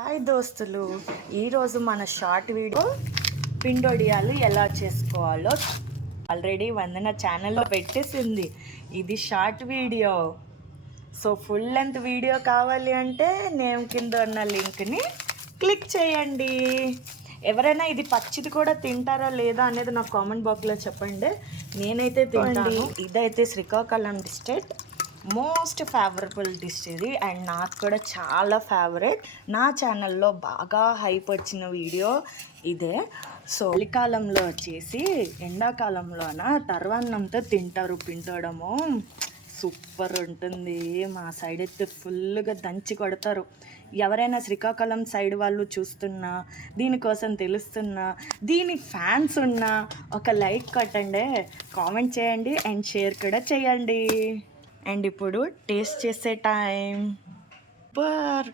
Hi దోస్తులు, ఈరోజు మన షార్ట్ వీడియో పిండొడియాలు ఎలా చేసుకోవాలో ఆల్రెడీ వందన ఛానల్లో పెట్టేసింది. ఇది short video. So full length video కావాలి అంటే నేను కింద ఉన్న లింక్ని క్లిక్ చేయండి. ఎవరైనా ఇది పచ్చిది కూడా తింటారా లేదా అనేది నాకు కామెంట్ బాక్స్లో చెప్పండి. నేనైతే తింటాను. ఇదైతే Srikakulam district most favourable dish ఇది, అండ్ నాకు కూడా చాలా ఫేవరెట్. నా ఛానల్లో బాగా హైప్ వచ్చిన వీడియో ఇదే. సో చలికాలంలో వచ్చేసి ఎండాకాలంలోన తర్వాన్నంతో తింటారు. పిండడము సూపర్ ఉంటుంది. మా సైడ్ అయితే ఫుల్గా దంచి కొడతారు. ఎవరైనా శ్రీకాకుళం సైడ్ వాళ్ళు చూస్తున్నా, దీనికోసం తెలుస్తున్నా, దీని ఫ్యాన్స్ ఉన్నా ఒక లైక్ కొట్టండి, కామెంట్ చేయండి అండ్ షేర్ కూడా చేయండి. అండ్ ఇప్పుడు టేస్ట్ చేసే టైం. సూపర్.